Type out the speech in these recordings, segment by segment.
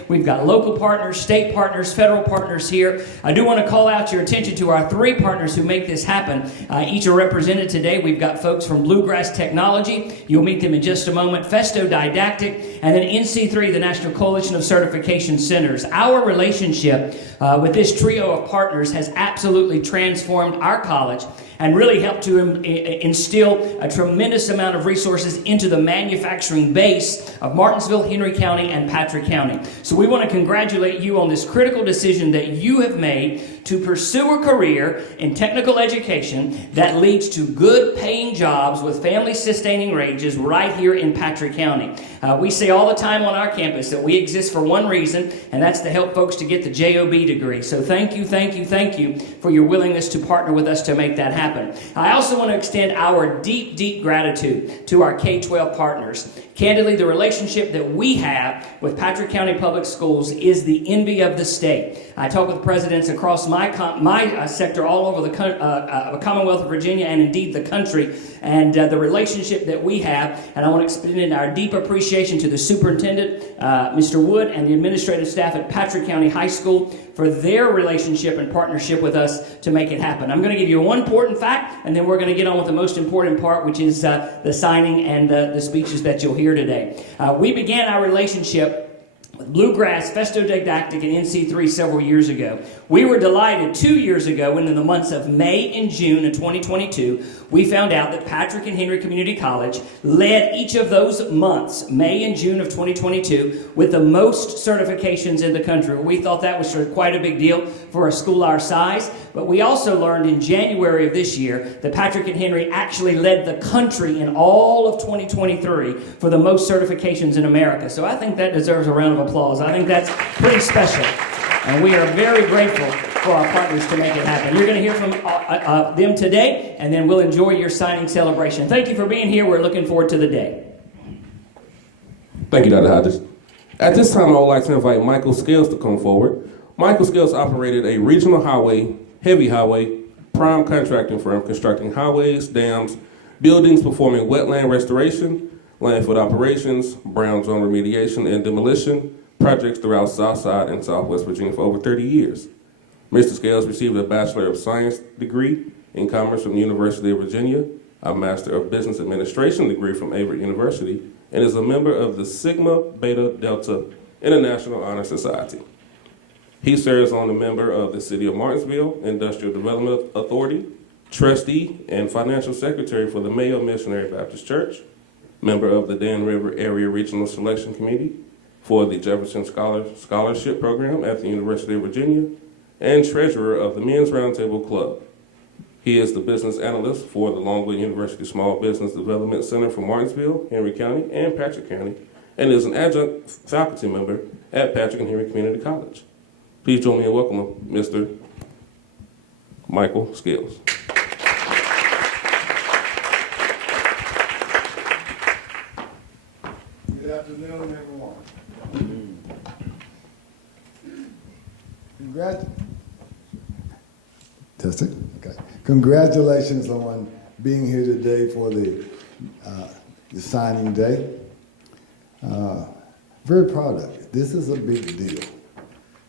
today. We've got local partners, state partners, federal partners here. I do want to call out your attention to our 3 partners who make this happen. Each are represented today. We've got folks from Bluegrass Technology. You'll meet them in just a moment. Festo Didactic, and then NC3, the National Coalition of Certification Centers. Our relationship with this trio of partners has absolutely transformed our college and really helped to instill a tremendous amount of resources into the manufacturing base of Martinsville, Henry County, and Patrick County. So we want to congratulate you on this critical decision that you have made to pursue a career in technical education that leads to good paying jobs with family-sustaining wages right here in Patrick County. We say all the time on our campus that we exist for one reason, and that's to help folks to get the JOB degree. So thank you for your willingness to partner with us to make that happen. I also want to extend our deep, deep gratitude to our K-12 partners. Candidly, the relationship that we have with Patrick County Public Schools is the envy of the state. I talk with presidents across my sector all over the Commonwealth of Virginia and indeed the country, and the relationship that we have, and I want to extend our deep appreciation to the superintendent, Mr. Wood, and the administrative staff at Patrick County High School for their relationship and partnership with us to make it happen. I'm going to give you one important fact, and then we're going to get on with the most important part, which is the signing and the speeches that you'll hear today. We began our relationship with Bluegrass, Festo Didactic, and NC3 several years ago. We were delighted 2 years ago when in the months of May and June of 2022, we found out that Patrick and Henry Community College led each of those months, May and June of 2022, with the most certifications in the country. We thought that was quite a big deal for a school our size, but we also learned in January of this year that Patrick and Henry actually led the country in all of 2023 for the most certifications in America. So I think that deserves a round of applause. I think that's pretty special. And we are very grateful for our partners to make it happen. You're going to hear from them today, and then we'll enjoy your signing celebration. Thank you for being here. We're looking forward to the day. Thank you, Dr. Hodges. At this time, I would like to invite Michael Scales to come forward. Michael Scales operated a regional highway, heavy highway, prime contracting firm constructing highways, dams, buildings, performing wetland restoration, landfill operations, brown zone remediation and demolition, projects throughout Southside and Southwest Virginia for over 30 years. Mr. Scales received a Bachelor of Science degree in Commerce from the University of Virginia, a Master of Business Administration degree from Avery University, and is a member of the Sigma Beta Delta International Honor Society. He serves on the member of the City of Martinsville Industrial Development Authority, trustee and financial secretary for the Mayo Missionary Baptist Church, member of the Dan River Area Regional Selection Committee for the Jefferson Scholarship Program at the University of Virginia, and treasurer of the Men's Roundtable Club. He is the business analyst for the Longwood University Small Business Development Center for Martinsville, Henry County, and Patrick County, and is an adjunct faculty member at Patrick and Henry Community College. Please join me in welcoming Mr. Michael Scales. Good afternoon, everyone. Congratulations on being here today for the signing day. Very proud of you. This is a big deal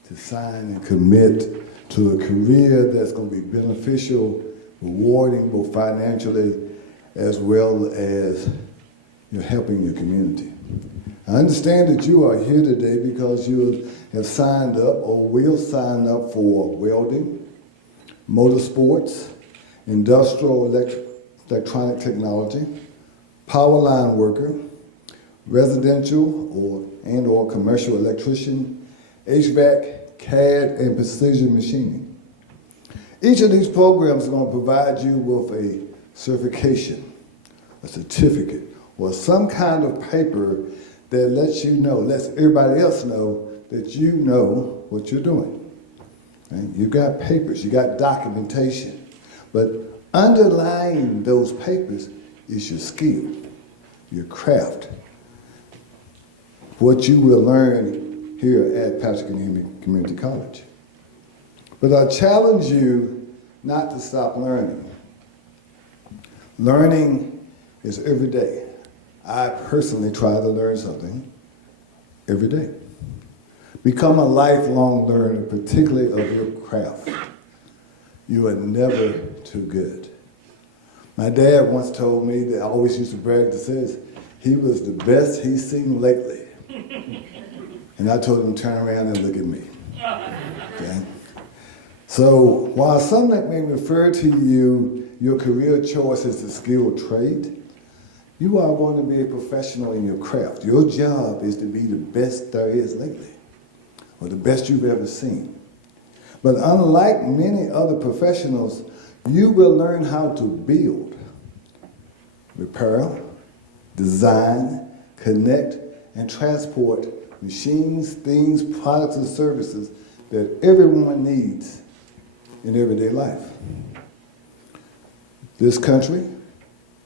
to sign and commit to a career that's going to be beneficial, rewarding both financially as well as you're helping your community. I understand that you are here today because you have signed up or will sign up for welding, motorsports, industrial electronic technology, power line worker, residential or commercial electrician, HVAC, CAD, and precision machining. Each of these programs is going to provide you with a certification, a certificate, or some kind of paper that lets you know, lets everybody else know that you know what you're doing. Right? You got papers, you got documentation, but underlying those papers is your skill, your craft, what you will learn here at Patrick and Henry Community College. But I challenge you not to stop learning. Learning is every day. I personally try to learn something every day. Become a lifelong learner, particularly of your craft. You are never too good. My dad once told me that I always used to brag that says he was the best he's seen lately. And I told him, turn around and look at me. Okay? So while some may refer to your career choice as a skilled trade, you are going to be a professional in your craft. Your job is to be the best there is lately, or the best you've ever seen. But unlike many other professionals, you will learn how to build, repair, design, connect, and transport machines, things, products, and services that everyone needs in everyday life. This country,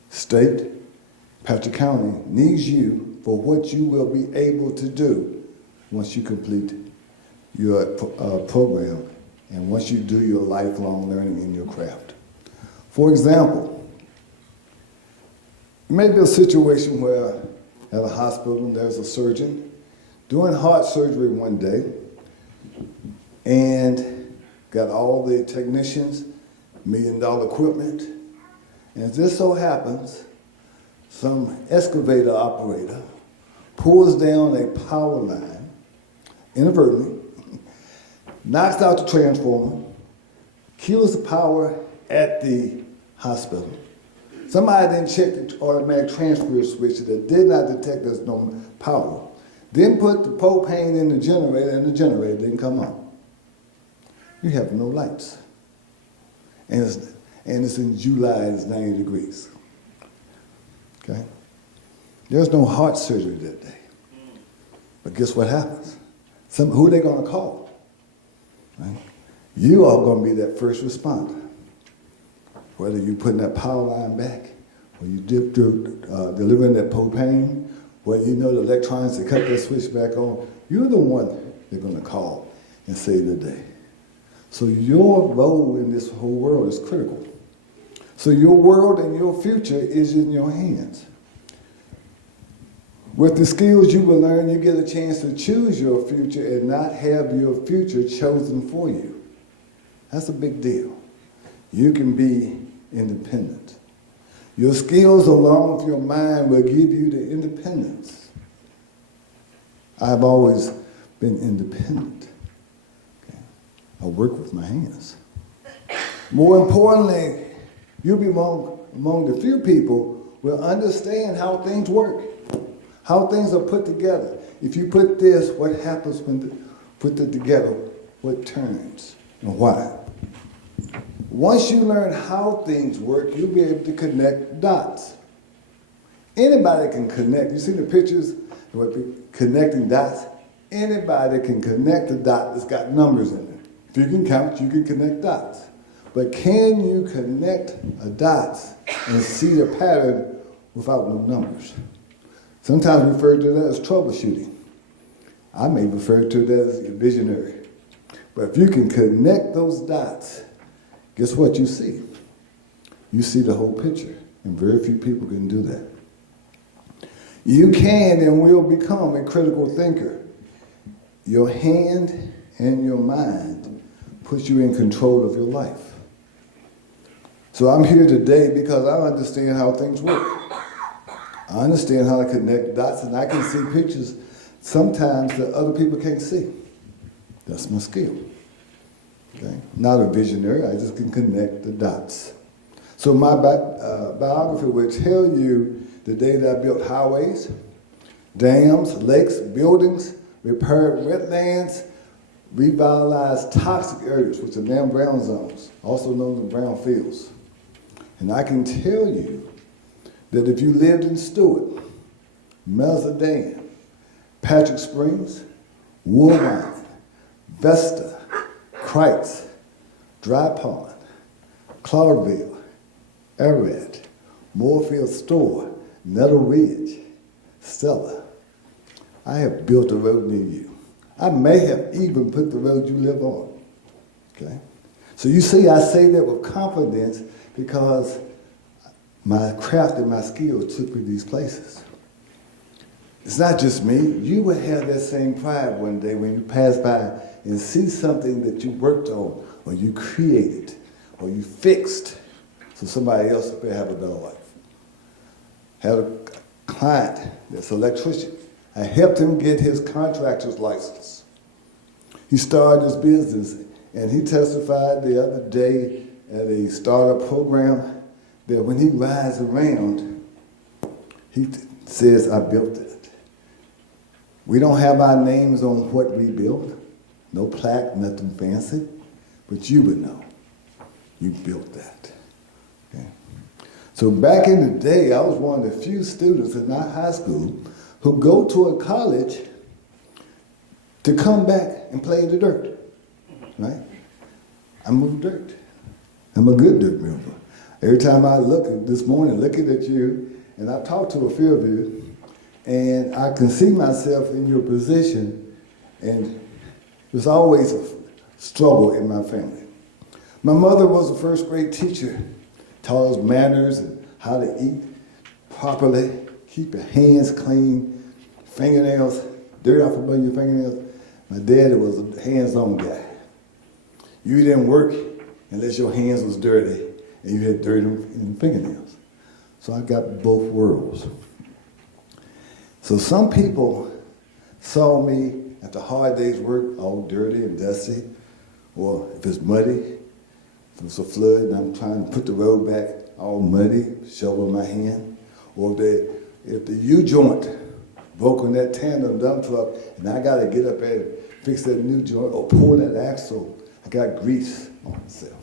state, Patrick County needs you for what you will be able to do once you complete your program and once you do your lifelong learning in your craft. For example, maybe a situation where at a hospital there's a surgeon doing heart surgery one day and got all the technicians, $1 million equipment, and it just so happens some excavator operator pulls down a power line inadvertently, knocks out the transformer, kills the power at the hospital. Somebody then checked the automatic transfer switch that did not detect there's no power. Then put the propane in the generator and the generator didn't come on. You have no lights. And it's in July and it's 90 degrees. Okay? There's no heart surgery that day. But guess what happens? Who are they going to call? Right? You are going to be that first responder. Whether you're putting that power line back, or you delivering that propane, whether you know the electronics to cut that switch back on, you're the one they're going to call and save the day. So your role in this whole world is critical. So your world and your future is in your hands. With the skills you will learn, you get a chance to choose your future and not have your future chosen for you. That's a big deal. You can be independent. Your skills along with your mind will give you the independence. I've always been independent. Okay. I work with my hands. More importantly, you'll be among the few people who will understand how things work, how things are put together. If you put this, what happens when you put it together? What turns and why? Once you learn how things work, you'll be able to connect dots. Anybody can connect. You see the pictures of connecting dots? Anybody can connect a dot that's got numbers in it. If you can count, you can connect dots. But can you connect a dots and see the pattern without no numbers? Sometimes we refer to that as troubleshooting. I may refer to that as visionary. But if you can connect those dots, guess what you see? You see the whole picture, and very few people can do that. You can and will become a critical thinker. Your hand and your mind puts you in control of your life. So I'm here today because I understand how things work. I understand how to connect dots, and I can see pictures sometimes that other people can't see. That's my skill. Okay? Not a visionary, I just can connect the dots. So my biography will tell you the day that I built highways, dams, lakes, buildings, repaired wetlands, revitalized toxic areas, which are now brown zones, also known as brown fields. And I can tell you that if you lived in Stewart, Melza Patrick Springs, Woodwine, Vesta, Kreitz, Dry Pond, Clarville, Arad, Moorfield Store, Nettle Ridge, Stella, I have built a road near you. I may have even put the road you live on. Okay? So you see, I say that with confidence because my craft and my skills took me these places. it's not just me. You would have that same pride one day when you pass by and see something that you worked on, or you created, or you fixed, so somebody else could have a better life. Had a client that's an electrician. I helped him get his contractor's license. He started his business, and he testified the other day at a startup program that when he rides around, he says, I built it. We don't have our names on what we built, no plaque, nothing fancy, but you would know. You built that. Okay? So back in the day, I was one of the few students in our high school who go to a college to come back and play in the dirt, right? I move dirt. I'm a good dirt mover. Every time I look at this morning, looking at you, and I've talked to a few of you, and I can see myself in your position, and there's always a struggle in my family. My mother was a first grade teacher, taught us manners and how to eat properly, keep your hands clean, fingernails, dirt off above your fingernails. My daddy was a hands-on guy. You didn't work unless your hands was dirty and you had dirt in fingernails. So I got both worlds. So some people saw me after hard day's work, all dirty and dusty, or if it's muddy, if it's a flood and I'm trying to put the road back, all muddy, shovel in my hand, or if the U-joint broke on that tandem dump truck and I got to get up there and fix that new joint or pull that axle, I got grease on myself.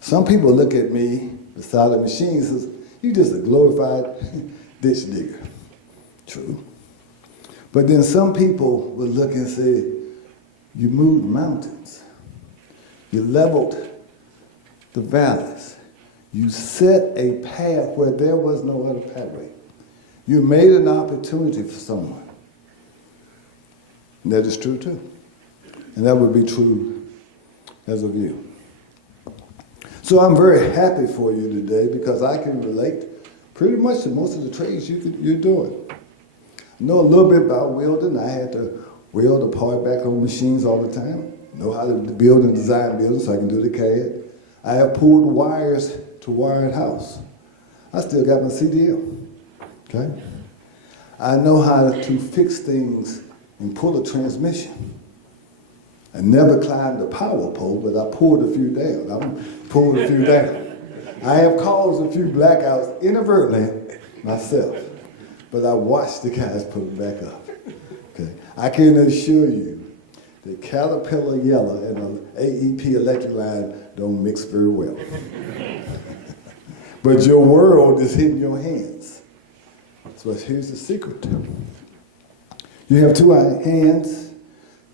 Some people look at me beside the machine and says, you just a glorified ditch digger. True. But then some people would look and say, you moved mountains. You leveled the valleys. You set a path where there was no other pathway. You made an opportunity for someone. And that is true too. And that would be true as of you. So I'm very happy for you today because I can relate pretty much to most of the trades you're doing. I know a little bit about welding. I had to weld a part back on machines all the time. Know how to build and design buildings so I can do the CAD. I have pulled wires to wire a house. I still got my CDL. Okay? I know how to fix things and pull a transmission. I never climbed the power pole, but I pulled a few down. I pulled a few down. I have caused a few blackouts inadvertently myself, but I watched the guys put it back up. Okay? I can assure you that Caterpillar yellow and an AEP electric line don't mix very well. But your world is in your hands. So here's the secret. You have 2 hands,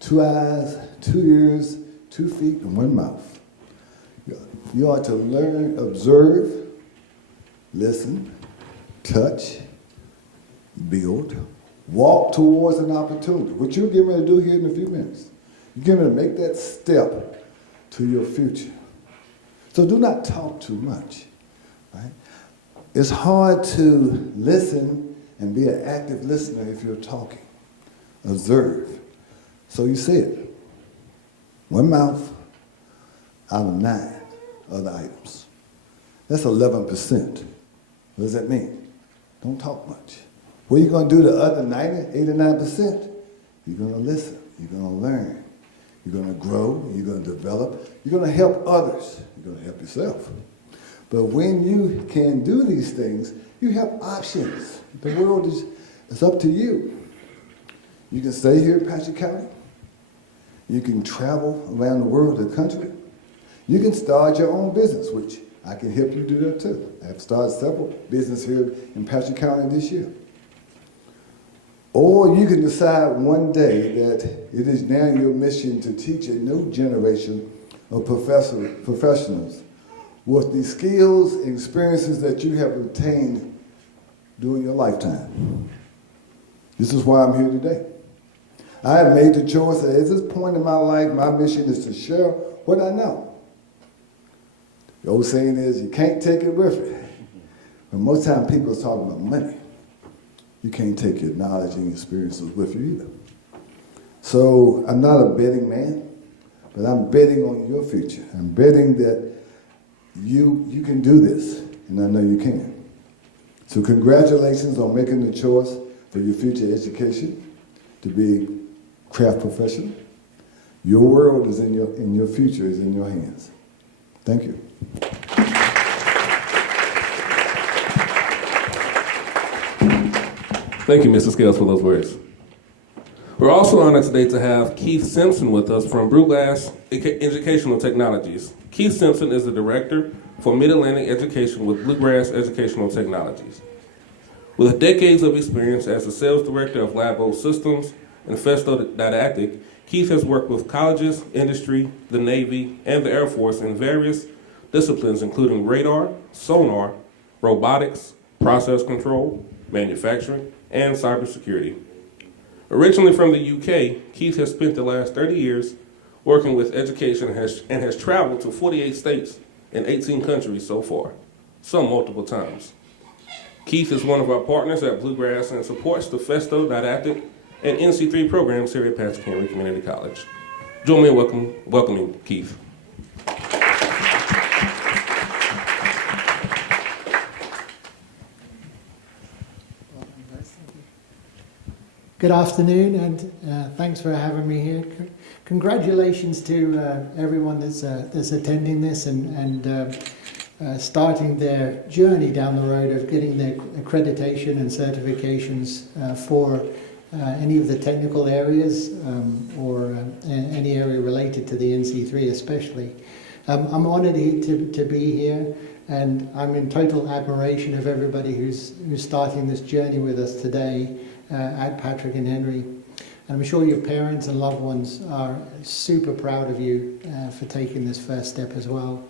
2 eyes, 2 ears, 2 feet, and 1 mouth. You ought to learn, observe, listen, touch, build, walk towards an opportunity, which you're getting ready to do here in a few minutes. You're getting ready to make that step to your future. So do not talk too much, right? It's hard to listen and be an active listener if you're talking. Observe. So you say it. 1 mouth out of 9 other items. That's 11%. What does that mean? Don't talk much. What are you going to do the other 90, 89%? You're going to listen. You're going to learn. You're going to grow. You're going to develop. You're going to help others. You're going to help yourself. But when you can do these things, you have options. The world is up to you. You can stay here in Patrick County. You can travel around the world, the country. You can start your own business, which I can help you do that too. I've started several businesses here in Patrick County this year. Or you can decide one day that it is now your mission to teach a new generation of professionals with the skills and experiences that you have obtained during your lifetime. This is why I'm here today. I have made the choice that at this point in my life, my mission is to share what I know. The old saying is, you can't take it with you. But most times people are talking about money. you can't take your knowledge and experiences with you either. So I'm not a betting man, but I'm betting on your future. I'm betting that you can do this, and I know you can. So congratulations on making the choice for your future education to be a craft professional. Your world is in your future is in your hands. Thank you. Thank you, Mr. Scales, for those words. We're also honored today to have Keith Simpson with us from Bluegrass Educational Technologies. Keith Simpson is the Director for Mid-Atlantic Education with Bluegrass Educational Technologies. With decades of experience as the Sales Director of Labo Systems and Festo Didactic, Keith has worked with colleges, industry, the Navy, and the Air Force in various disciplines including radar, sonar, robotics, process control, manufacturing, and cybersecurity. Originally from the UK, Keith has spent the last 30 years working with education and has traveled to 48 states and 18 countries so far, some multiple times. Keith is one of our partners at Bluegrass and supports the Festo Didactic and NC3 programs here at Patrick Henry Community College. Join me in welcoming Keith. Good afternoon, and thanks for having me here. Congratulations to everyone that's attending this and starting their journey down the road of getting their accreditation and certifications for any of the technical areas or any area related to the NC3 especially. I'm honored to be here, and I'm in total admiration of everybody who's starting this journey with us today at Patrick and Henry. And I'm sure your parents and loved ones are super proud of you for taking this first step as well.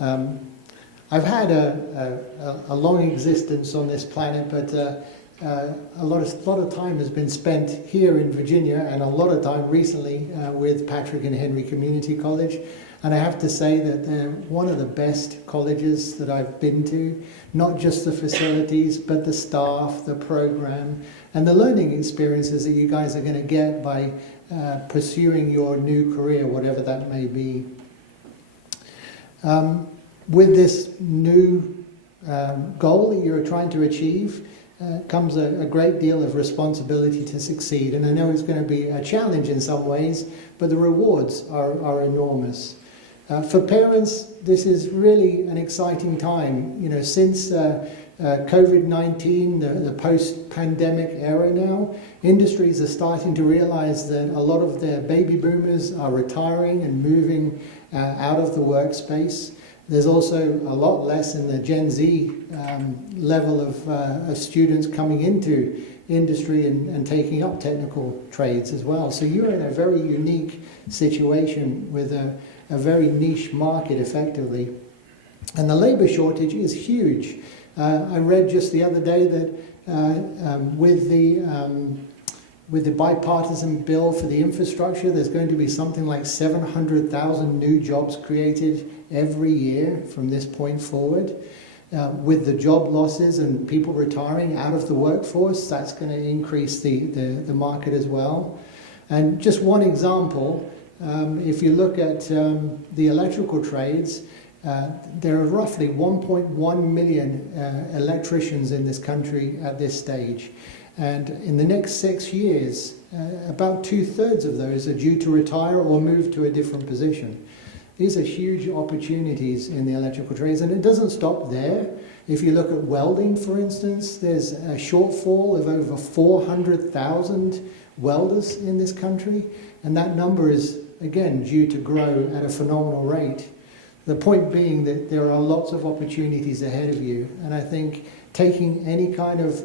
I've had a long existence on this planet, but a lot of time has been spent here in Virginia, and a lot of time recently with Patrick and Henry Community College. And I have to say that they're one of the best colleges that I've been to, not just the facilities, but the staff, the program, and the learning experiences that you guys are going to get by pursuing your new career, whatever that may be. With this new goal that you're trying to achieve comes a great deal of responsibility to succeed. And I know it's going to be a challenge in some ways, but the rewards are enormous. For parents, this is really an exciting time. You know, since COVID-19, the post-pandemic era now, industries are starting to realize that a lot of their baby boomers are retiring and moving out of the workspace. There's also a lot less in the Gen Z level of students coming into industry and taking up technical trades as well. So you're in a very unique situation with a very niche market effectively. And the labor shortage is huge. I read just the other day that with the bipartisan bill for the infrastructure, there's going to be something like 700,000 new jobs created every year from this point forward. With the job losses and people retiring out of the workforce, that's going to increase the market as well. And just one example, if you look at the electrical trades, there are roughly 1.1 million electricians in this country at this stage. And in the next 6 years, about 2/3 of those are due to retire or move to a different position. These are huge opportunities in the electrical trades, and it doesn't stop there. If you look at welding, for instance, there's a shortfall of over 400,000 welders in this country, and that number is, again, due to grow at a phenomenal rate. The point being that there are lots of opportunities ahead of you, and I think taking any kind of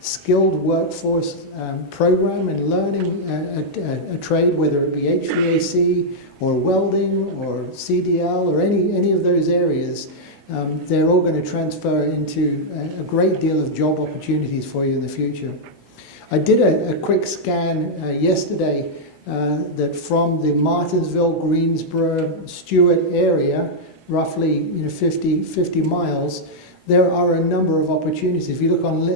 skilled workforce program and learning a trade, whether it be HVAC or welding or CDL or any of those areas, they're all going to transfer into a great deal of job opportunities for you in the future. I did a quick scan yesterday that from the Martinsville, Greensboro, Stewart area, roughly 50 miles, there are a number of opportunities. If you look on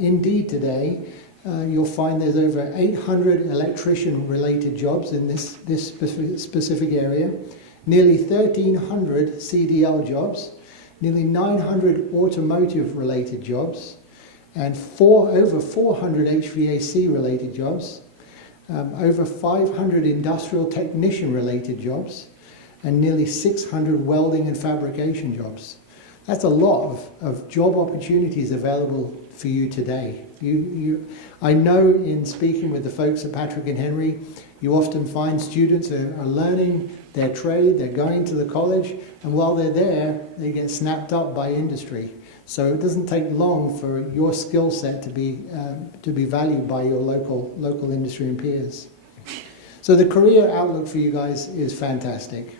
Indeed today, you'll find there's over 800 electrician-related jobs in this specific area, nearly 1,300 CDL jobs, nearly 900 automotive-related jobs, and over 400 HVAC-related jobs, over 500 industrial technician-related jobs, and nearly 600 welding and fabrication jobs. That's a lot of job opportunities available for you today. I know in speaking with the folks at Patrick and Henry, you often find students are learning their trade, they're going to the college, and while they're there, they get snapped up by industry. So it doesn't take long for your skill set to be valued by your local industry and peers. So the career outlook for you guys is fantastic.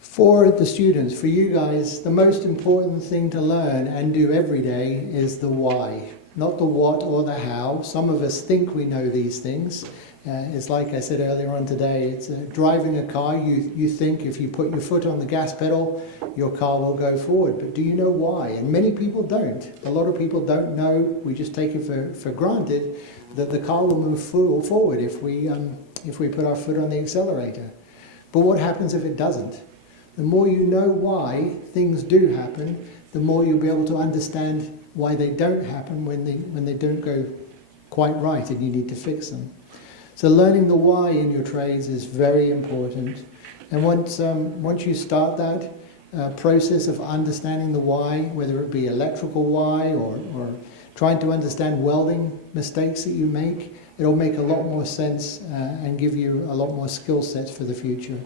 For the students, for you guys, the most important thing to learn and do every day is the why, not the what or the how. Some of us think we know these things. It's like I said earlier on today, it's driving a car, you think if you put your foot on the gas pedal, your car will go forward. But do you know why? And many people don't. A lot of people don't know, we just take it for granted, that the car will move forward if we put our foot on the accelerator. But what happens if it doesn't? The more you know why things do happen, the more you'll be able to understand why they don't happen when they don't go quite right and you need to fix them. So learning the why in your trades is very important. And once you start that process of understanding the why, whether it be electrical why or trying to understand welding mistakes that you make, it'll make a lot more sense and give you a lot more skill sets for the future.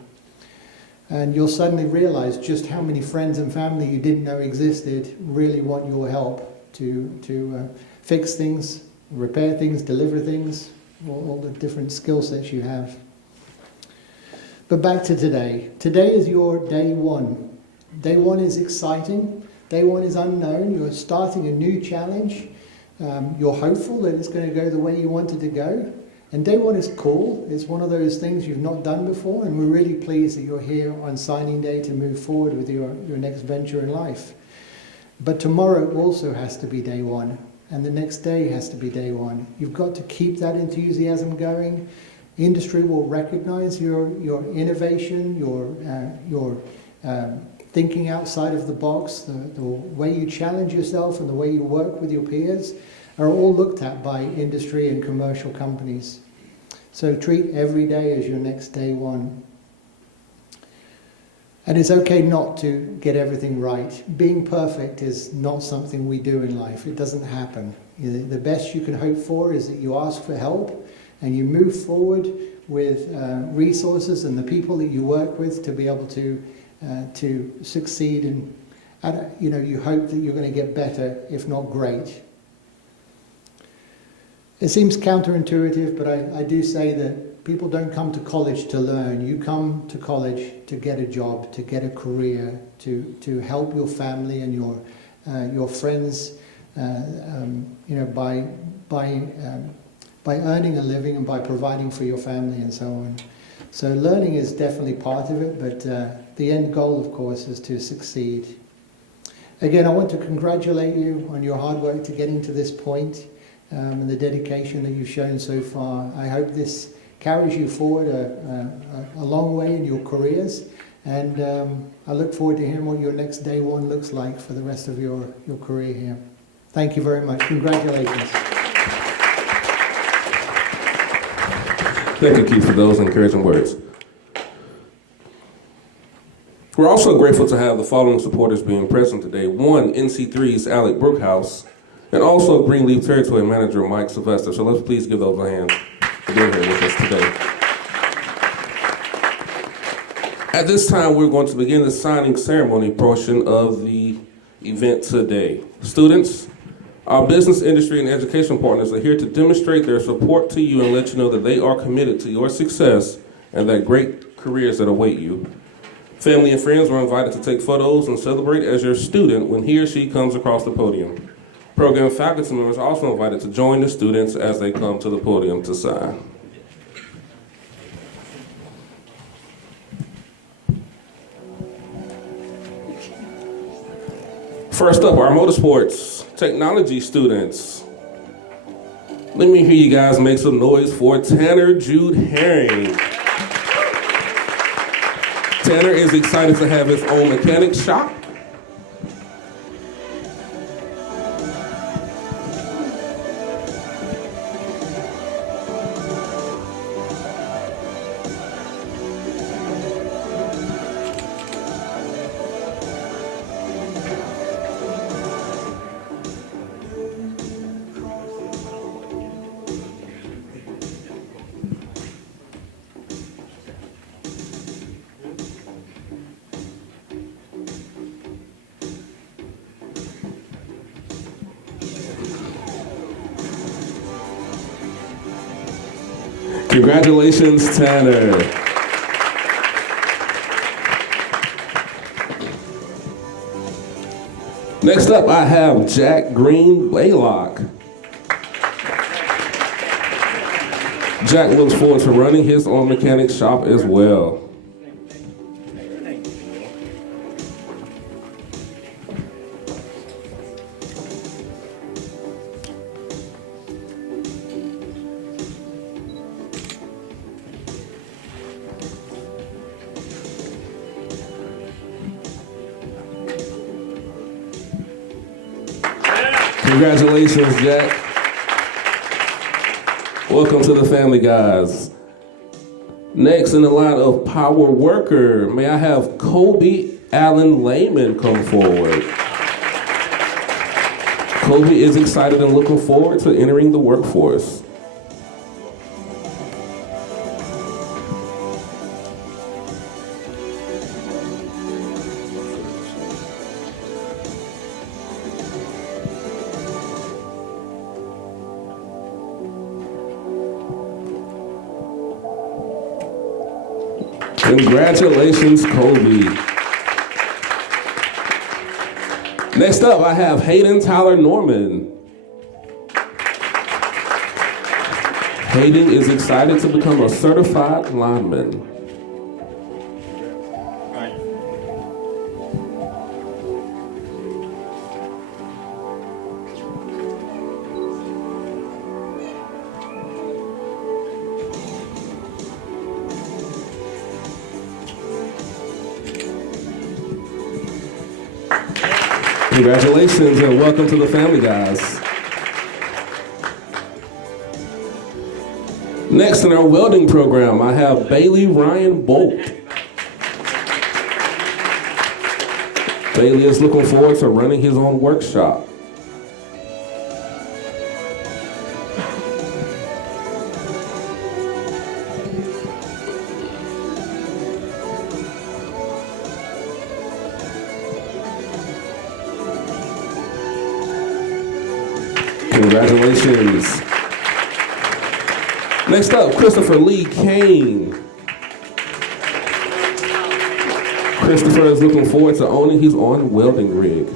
And you'll suddenly realize just how many friends and family you didn't know existed really want your help to fix things, repair things, deliver things, all the different skill sets you have. But back to today. Today is your day one. Day one is exciting. Day one is unknown. You're starting a new challenge. You're hopeful that it's going to go the way you want it to go. And day one is cool. It's one of those things you've not done before, and we're really pleased that you're here on signing day to move forward with your next venture in life. But tomorrow also has to be day one, and the next day has to be day one. You've got to keep that enthusiasm going. Industry will recognize your innovation, your thinking outside of the box, the way you challenge yourself and the way you work with your peers are all looked at by industry and commercial companies. So treat every day as your next day one. And it's okay not to get everything right. Being perfect is not something we do in life. It doesn't happen. The best you can hope for is that you ask for help and you move forward with resources and the people that you work with to be able to succeed. And you hope that you're going to get better, if not great. It seems counterintuitive, but I do say that people don't come to college to learn. You come to college to get a job, to get a career, to help your family and your friends, by earning a living and by providing for your family and so on. So learning is definitely part of it, but the end goal, of course, is to succeed. Again, I want to congratulate you on your hard work to getting to this point. And the dedication that you've shown so far. I hope this carries you forward a long way in your careers, and I look forward to hearing what your next day one looks like for the rest of your career here. Thank you very much. Congratulations. Thank you, Keith, for those encouraging words. We're also grateful to have the following supporters being present today. One, NC3's Alec Brookhouse, and also Greenleaf Territory Manager Mike Sylvester. So let's please give those a hand for being here with us today. At this time, we're going to begin the signing ceremony portion of the event today. Students, our business, industry, and education partners are here to demonstrate their support to you and let you know that they are committed to your success and that great careers that await you. Family and friends are invited to take photos and celebrate as your student when he or she comes across the podium. Program faculty members are also invited to join the students as they come to the podium to sign. First up, our motorsports technology students. Let me hear you guys make some noise for Tanner Jude Herring. Tanner is excited to have his own mechanic shop. Congratulations, Tanner. Next up, I have Jack Green Blaylock. Jack looks forward to running his own mechanic shop as well. Congratulations, Jack. Welcome to the family, guys. Next in the line of Power Worker, may I have Kobe Allen Lehman come forward. Kobe is excited and looking forward to entering the workforce. Congratulations, Kobe. Next up, I have Hayden Tyler Norman. Hayden is excited to become a certified lineman. Congratulations and welcome to the family, guys. Next in our welding program, I have Bailey Ryan Bolt. Bailey is looking forward to running his own workshop. Congratulations. Next up, Christopher Lee Kane. Christopher is looking forward to owning his own welding rig.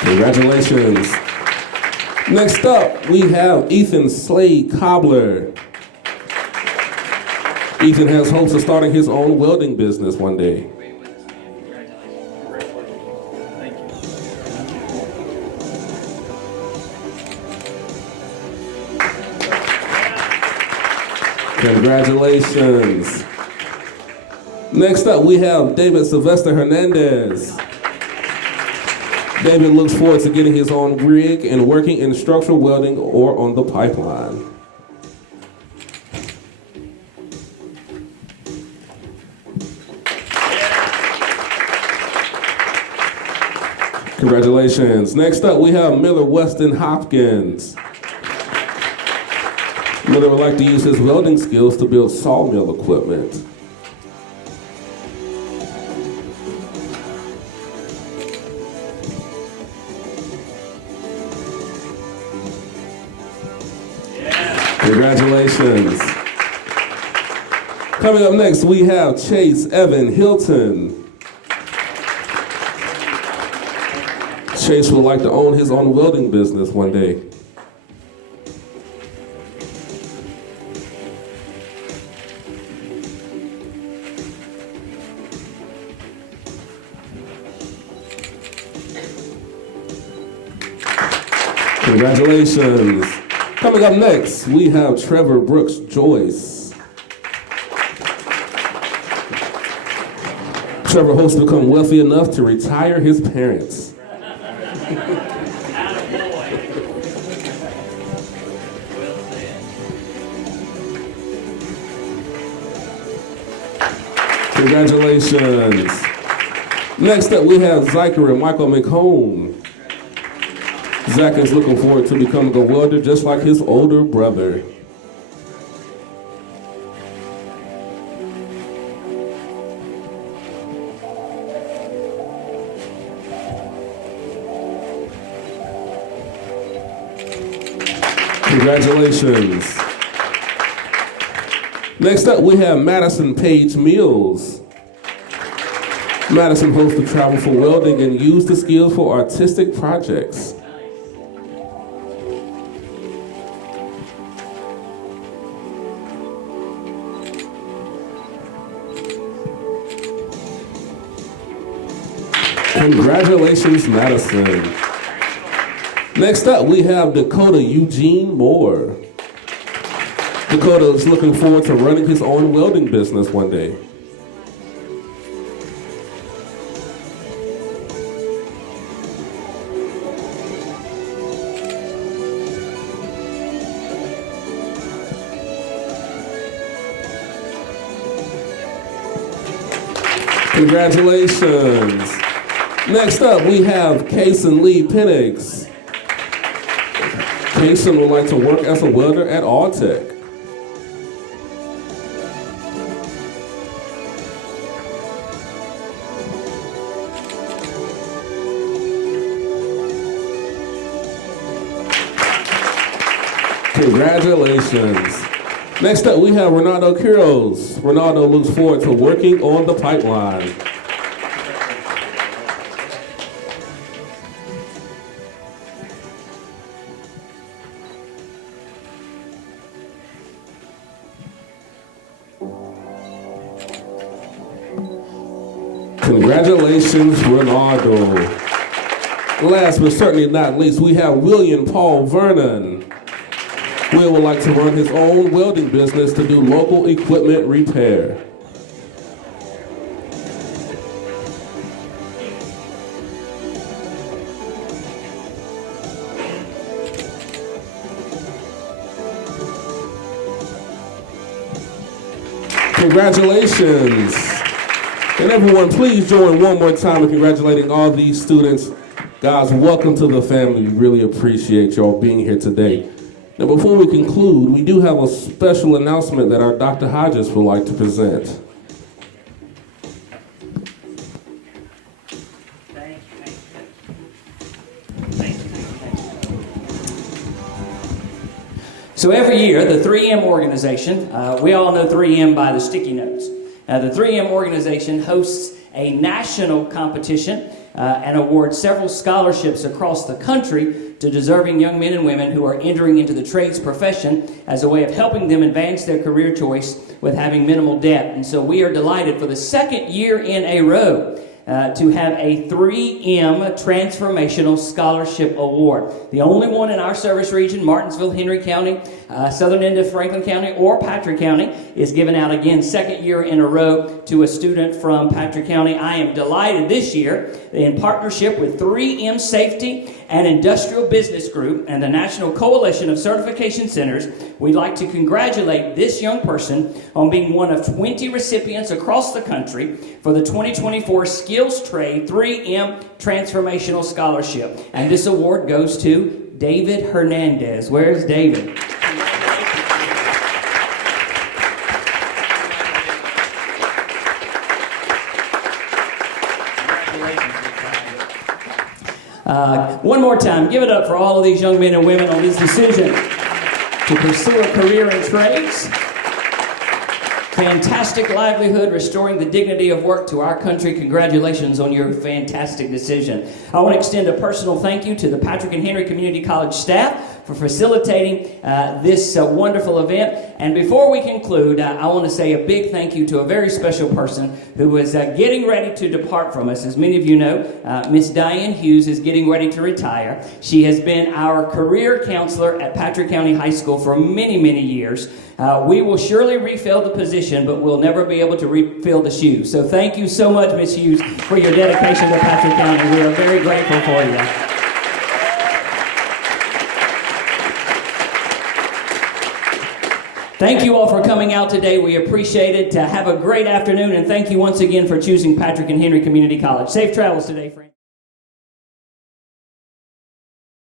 Congratulations. Next up, we have Ethan Slade Cobbler. Ethan has hopes of starting his own welding business one day. Congratulations. Next up, we have David Sylvester Hernandez. David looks forward to getting his own rig and working in structural welding or on the pipeline. Congratulations. Next up, we have Miller Weston Hopkins. Miller would like to use his welding skills to build sawmill equipment. Congratulations. Coming up next, we have Chase Evan Hilton. Chase would like to own his own welding business one day. Congratulations. Coming up next, we have Trevor Brooks Joyce. Trevor hopes to become wealthy enough to retire his parents. Congratulations. Next up, we have Zyker and Michael McComb. Zach is looking forward to becoming a welder just like his older brother. Congratulations. Next up, we have Madison Page Mills. Madison hopes to travel for welding and use the skills for artistic projects. Congratulations, Madison. Next up, we have Dakota Eugene Moore. Dakota is looking forward to running his own welding business one day. Congratulations. Next up, we have Kason Lee Penix. Kason would like to work as a welder at Alltech. Congratulations. Next up, we have Ronaldo Quiroz. Ronaldo looks forward to working on the pipeline. Congratulations, Ronaldo. Last but certainly not least, we have William Paul Vernon. Will would like to run his own welding business to do local equipment repair. Congratulations. And everyone, please join one more time in congratulating all these students. Guys, welcome to the family. We really appreciate y'all being here today. Now, before we conclude, we do have a special announcement that our Dr. Hodges would like to present. So every year, the 3M organization, we all know 3M by the sticky notes. The 3M organization hosts a national competition and awards several scholarships across the country to deserving young men and women who are entering into the trades profession as a way of helping them advance their career choice with having minimal debt. And so we are delighted for the second year in a row to have a 3M Transformational Scholarship Award. The only one in our service region, Martinsville, Henry County, southern end of Franklin County, or Patrick County, is given out again second year in a row to a student from Patrick County. I am delighted this year in partnership with 3M Safety and Industrial Business Group and the National Coalition of Certification Centers, we'd like to congratulate this young person on being one of 20 recipients across the country for the 2024 Skills Trade 3M Transformational Scholarship. And this award goes to David Hernandez. Where's David? One more time, give it up for all of these young men and women on this decision to pursue a career in trades. Fantastic livelihood, restoring the dignity of work to our country. Congratulations on your fantastic decision. I want to extend a personal thank you to the Patrick and Henry Community College staff for facilitating this wonderful event. And before we conclude, I want to say a big thank you to a very special person who is getting ready to depart from us. As many of you know, Miss Diane Hughes is getting ready to retire. She has been our career counselor at Patrick County High School for many, many years. We will surely refill the position, but we'll never be able to refill the shoes. So thank you so much, Miss Hughes, for your dedication to Patrick County. We are very grateful for you. Thank you all for coming out today. We appreciate it. Have a great afternoon, and thank you once again for choosing Patrick and Henry Community College. Safe travels today, friends.